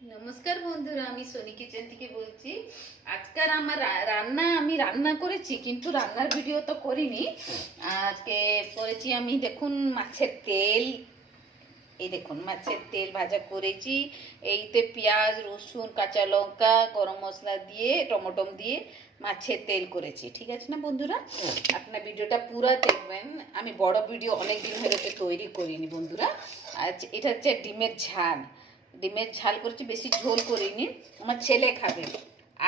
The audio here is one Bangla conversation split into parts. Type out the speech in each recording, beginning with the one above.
নমস্কার বন্ধুরা, আমি সোনি কিচেন থেকে বলছি। আজকাল আমার আমি রান্না করেছি, কিন্তু রান্নার ভিডিও তো করিনি। আজকে করেছি আমি, দেখুন, মাছের তেল। এই দেখুন, মাছের তেল ভাজা করেছি। এইতে পেঁয়াজ, রসুন, কাঁচা লঙ্কা, গরম মশলা দিয়ে, টমেটো দিয়ে মাছের তেল করেছি। ঠিক আছে না বন্ধুরা? আপনার ভিডিওটা পুরো দেখবেন। আমি বড় ভিডিও অনেক দিন হয়ে তৈরি করিনি বন্ধুরা। আজ এটা হচ্ছে ডিমের ঝাল করেছি, বেশি ঝোল করিনি, আমার ছেলে খাবে।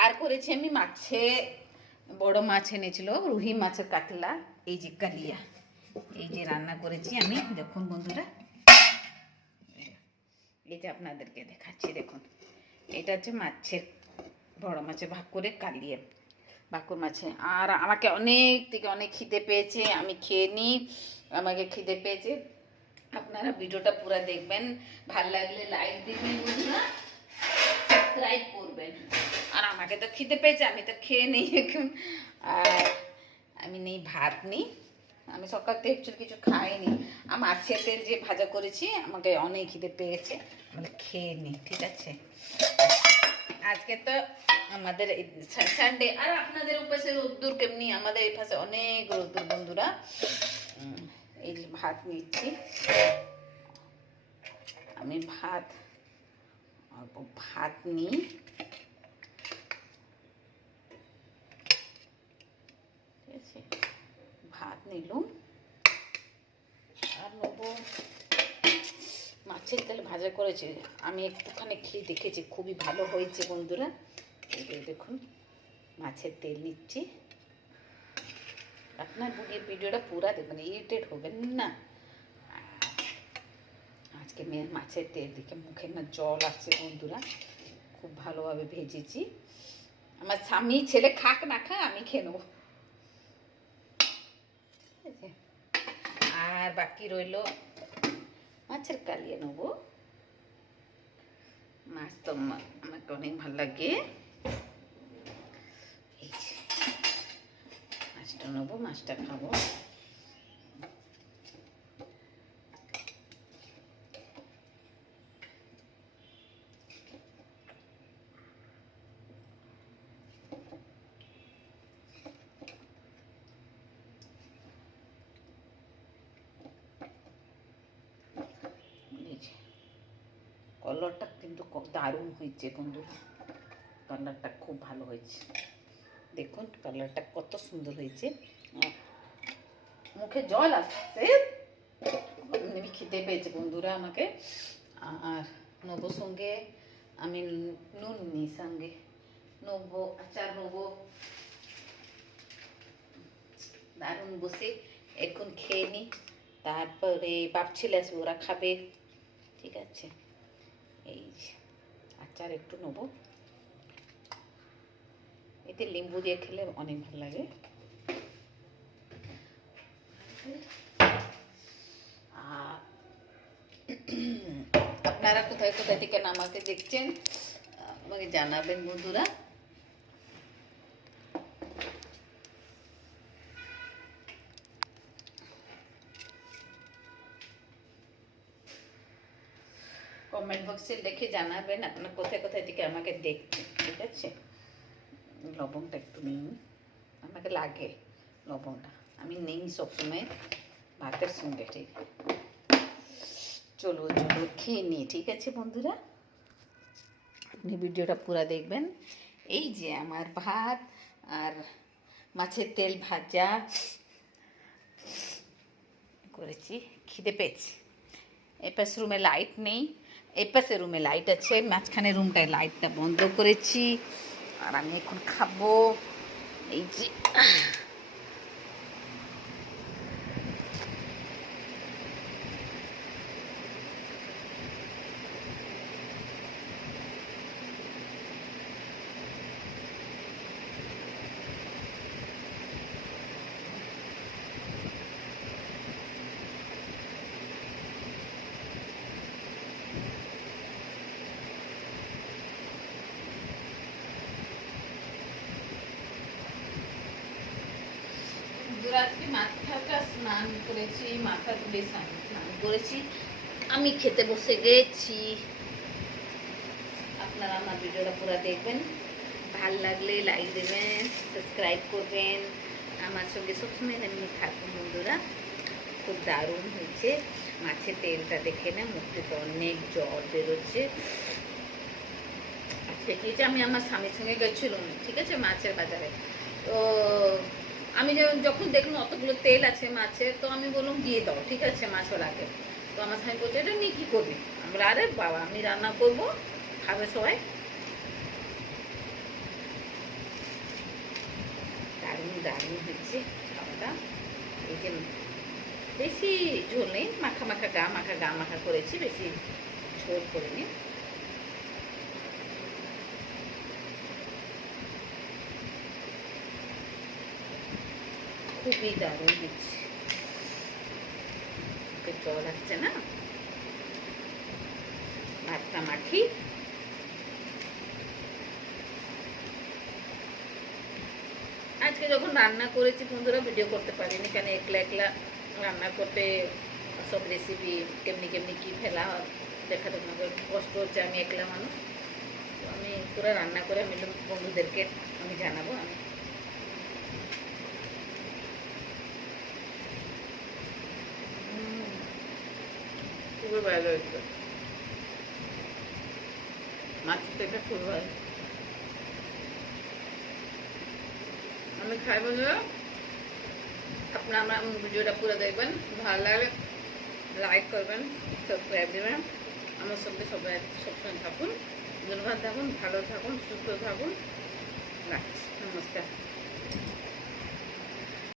আর করেছি আমি বড় মাছ এনেছিল, রুহি মাছের কাতলা, এই যে কালিয়া, এই যে রান্না করেছি আমি। দেখুন বন্ধুরা, এই যে আপনাদেরকে দেখাচ্ছি, দেখুন, এটা হচ্ছে বড় মাছের ভাগ করে কালিয়ে ভাকুর মাছে। আর আমাকে অনেক থেকে অনেক খিদে পেয়েছে, আমি খেয়ে নিই। আমাকে খিদে পেয়েছে। আপনারা ভিডিওটা পুরো দেখবেন, ভাল লাগলে লাইক দিবেন বন্ধুরা, সাবস্ক্রাইব করবেন। আর আমাকে তো খিদে পেয়েছে, আমি তো খেয়ে নিই এখন। আর আমি নেই ভাত নিই, আমি সকাল থেকে কিছু খাইনি। আর মাছের তেল যে ভাজা করেছি, আমাকে অনেক খিদে পেয়েছে, মানে খেয়ে নিই। ঠিক আছে, আজকে তো আমাদের সানডে। আর আপনাদের উপাসে রোদ্দুর কেমনি? আমাদের এই পাশে অনেক রোদ্দুর বন্ধুরা। এই যে ভাত নিচ্ছি আমি, অল্প ভাত নিই। ঠিক আছে, ভাত নিলাম। আর নেবো মাছের তেল ভাজা করেছি, আমি একটুখানি খেয়ে দেখেছি, খুবই ভালো হয়েছে বন্ধুরা। এই দেখুন, মাছের তেল নিচ্ছি। আপনার ভিডিওটা পুরা দেখবেন, ইরিটেট হবেন না। আজকে মাছের তেল দেখে মুখে না জল আসছে বন্ধুরা, খুব ভালোভাবে ভেজেছি। আমার স্বামী ছেলে খাক না খাক, আমি খেয়ে নেবো। ঠিক আছে, আর বাকি রইল মাছের কালিয়ে নেবো। মাছ তো আমাকে অনেক ভালো লাগে। মাছটা নেবো, মাছটা খাবো। কালারটা কিন্তু খুব দারুণ হয়েছে বন্ধুরা, কালারটা খুব ভালো হয়েছে। দেখুন কালারটা কত সুন্দর হয়েছে, মুখে জল আসছে, খেতে পেয়েছে বন্ধুরা আমাকে। আর নেবো সঙ্গে আমি নুন নিই, সঙ্গে নেবো আচার, নেবো। দারুণ বসে এখন খেয়ে নিই, তারপরে বাপ ছেলে আসবে, ওরা খাবে। ঠিক আছে, এই আচার একটু নেবো, এতে লেবু দিয়ে খেলে অনেক ভালো লাগে। আর আপনারা কোথায় কোথায় থেকে আমাকে দেখছেন আমাকে জানাবেন বন্ধুরা। কমেন্ট বক্সে লিখে জানাবেন আপনারা কোথায় কোথায় থেকে আমাকে দেখছেন। ঠিক আছে, লবণটা একটু নিন, আমাকে লাগে লবণটা, আমি নেই সবসময় ভাতের সঙ্গে। ঠিক, চলো খেয়ে নিই। ঠিক আছে বন্ধুরা, আপনি ভিডিওটা পুরো দেখবেন। এই যে আমার ভাত আর মাছের তেল ভাজা করেছি, খিদে পেয়েছি। এপাশ রুমে লাইট নেই, এপাশে রুমে লাইট আছে, মাঝখানে রুমটায় লাইটটা বন্ধ করেছি। আর আমি এখন খাবো। এই যে আজকে মাথাটা স্নান করেছি, মাথা ধুয়ে স্নান করেছি, আমি খেতে বসে গেছি। আপনারা আমার ভিডিওটা পুরো দেখবেন, ভাল লাগলে লাইক দেবেন, সাবস্ক্রাইব করবেন, আমার সঙ্গে সবসময় এমনি থাকুন বন্ধুরা। খুব দারুণ হয়েছে মাছের তেলটা, দেখে না মুখ থেকে অনেক জল বেরোচ্ছে। আজকে কি যে আমি আমার স্বামীর সঙ্গে গেছিলাম, ঠিক আছে, মাছের বাজারে। তো আমি যখন দেখলাম অতগুলো তেল আছে মাছের, তো আমি বললাম দিয়ে দাও, ঠিক আছে, মাছওয়ালাকে। তো আমার স্বামী বলছে এটা নিয়ে কী করবি? আমরা আরে বাবা আমি রান্না করব, খাবে সবাই। দারুণ দারুণ হচ্ছে খাওয়াটা। এই যে বেশি ঝোল নেই, মাখা মাখা গা মাখা করেছি, বেশি ঝোল করিনি। খুবই দারুণ হচ্ছে, জল আসছে না, ভাতটা মাখি। আজকে যখন রান্না করেছি বন্ধুরা ভিডিও করতে পারিনি, কেন একলা একলা রান্না করতে সব রেসিপি কেমনি কেমনি কী ফেলা দেখাতে আমাকে কষ্ট হচ্ছে, আমি একলা মানুষ। তো আমি পুরো রান্না করে আমি বন্ধুদেরকে আমি জানাবো। আমি খুবই ভালো হয়েছে মাছের তেলটা, খুবই ভালো। আমি খাই বন্ধুরা, আপনারা আমার ভিডিওটা পুরো দেখবেন, ভালো লাগলে লাইক করবেন, সাবস্ক্রাইব দেবেন। আমার সঙ্গে সবাই সবসময় থাকুন, ধন্যবাদ, থাকুন ভালো, থাকুন সুস্থ থাকুন, রাখছি, নমস্কার।